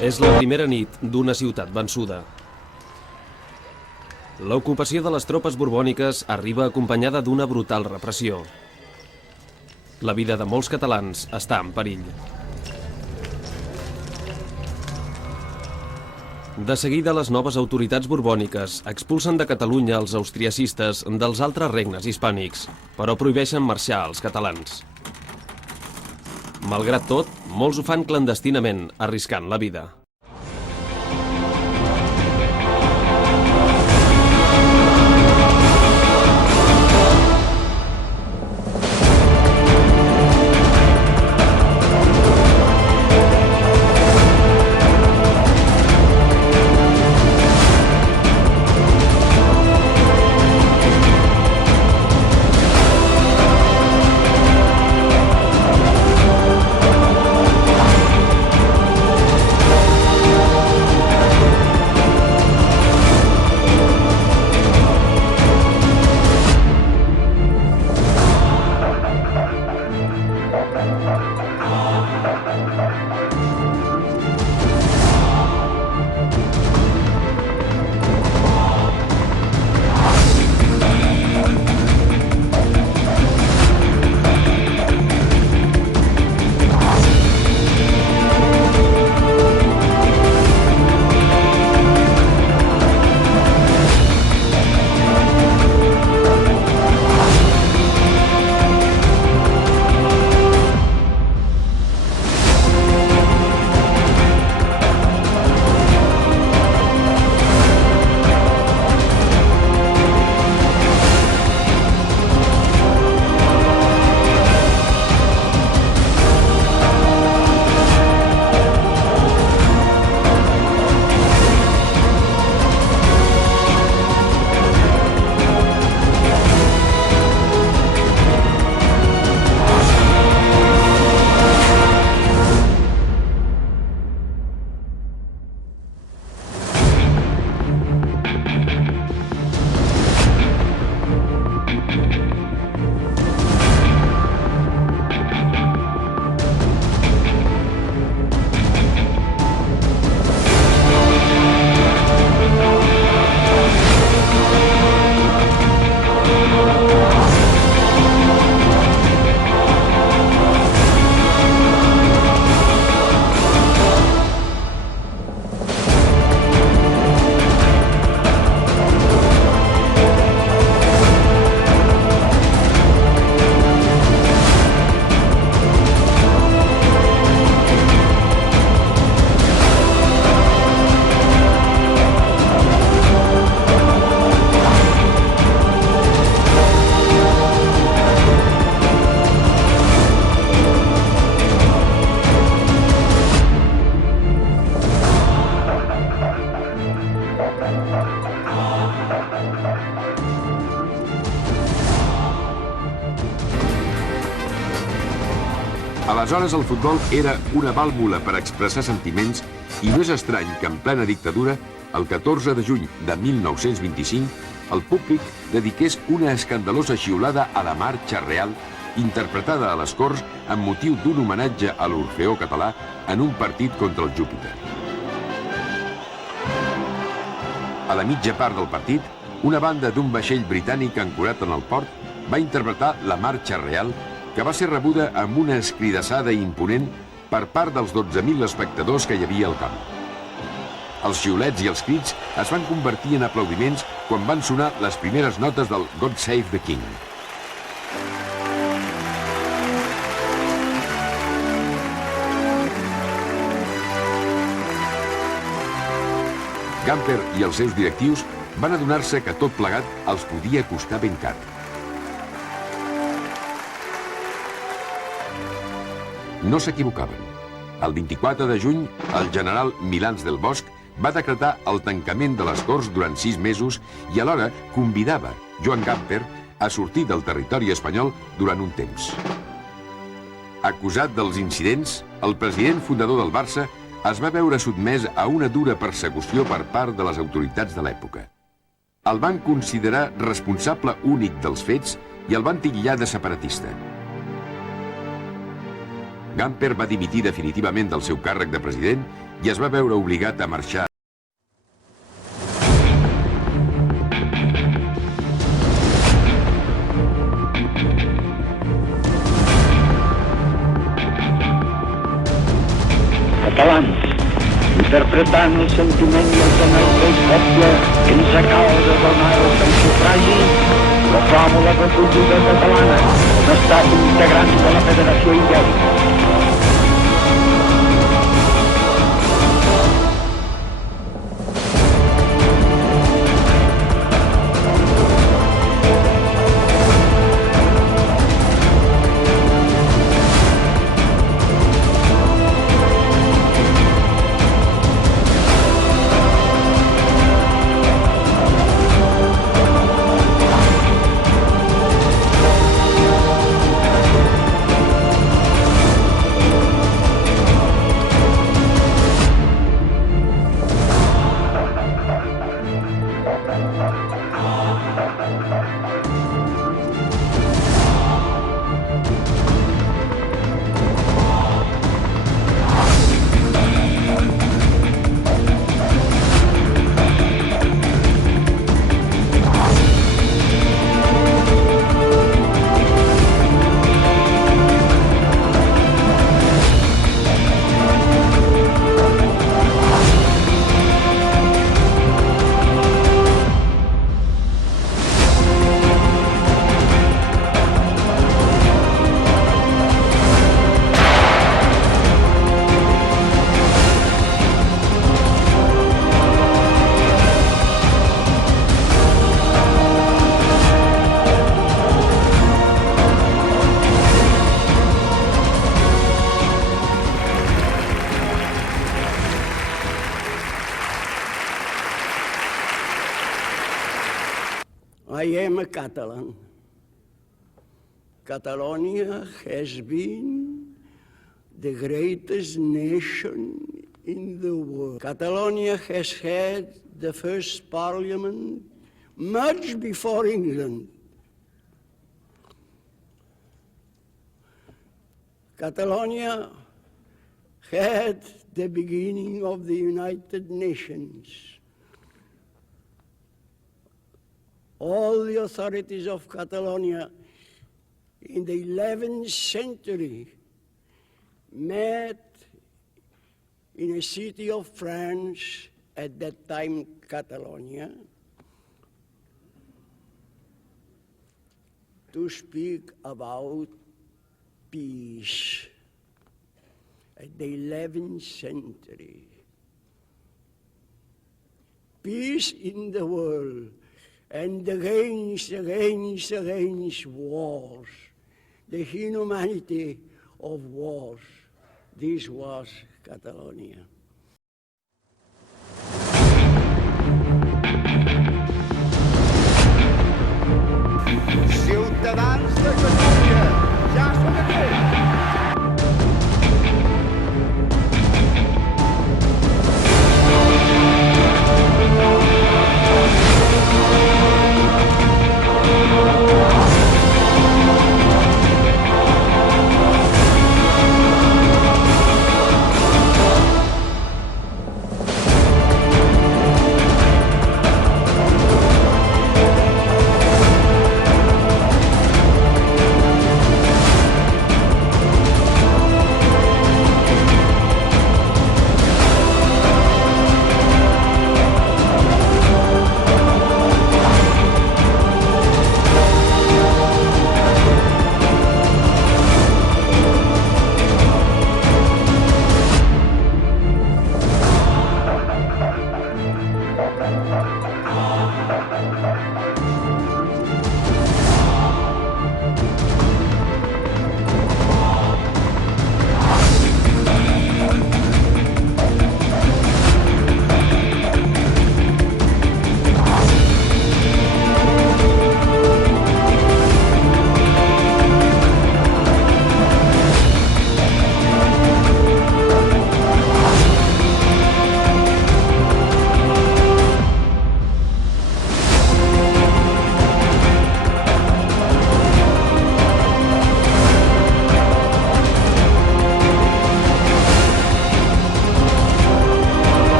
És la primera nit d'una ciutat vençuda. L'ocupació de les tropes borbòniques arriba acompanyada d'una brutal repressió. La vida de molts catalans està en perill. De seguida, les noves autoritats borbòniques expulsen de Catalunya els austriacistes dels altres regnes hispànics, però prohibeixen marxar als catalans. Malgrat tot, molts ho fan clandestinament, arriscant la vida. Aleshores el futbol era una vàlvula per expressar sentiments i no és estrany que en plena dictadura, el 14 de juny de 1925, el públic dediqués una escandalosa xiulada a la Marxa Real, interpretada a les Corts amb motiu d'un homenatge a l'Orfeó català en un partit contra el Júpiter. A la mitja part del partit, una banda d'un vaixell britànic ancorat en el port va interpretar la Marxa Real, que va ser rebuda amb una escridassada imponent per part dels 12.000 espectadors que hi havia al camp. Els xiulets i els crits es van convertir en aplaudiments quan van sonar les primeres notes del God Save the King. Gamper i els seus directius van adonar-se que tot plegat els podia costar ben car. No s'equivocaven. El 24 de juny, el general Milans del Bosch va decretar el tancament de les Corts durant 6 mesos i alhora convidava Joan Gamper a sortir del territori espanyol durant un temps. Acusat dels incidents, el president fundador del Barça es va veure sotmès a una dura persecució per part de les autoritats de l'època. El van considerar responsable únic dels fets i el van titllar de separatista. Gamper va dimitir definitivament del seu càrrec de president i es va veure obligat a marxar. Catalans, interpretant el sentiment del rei poble que ens acaba de donar el seu sufragi, proclamo la República Catalana un estat integrant de la Federació Ibèrica. I am a Catalan. Catalonia has been the greatest nation in the world. Catalonia has had the first parliament much before England. Catalonia had the beginning of the United Nations. All the authorities of Catalonia in the 11th century met in a city of France, at that time Catalonia, to speak about peace. At the 11th century. Peace in the world, and against wars, the inhumanity of wars. This was Catalonia. Ciutadans de Catalunya.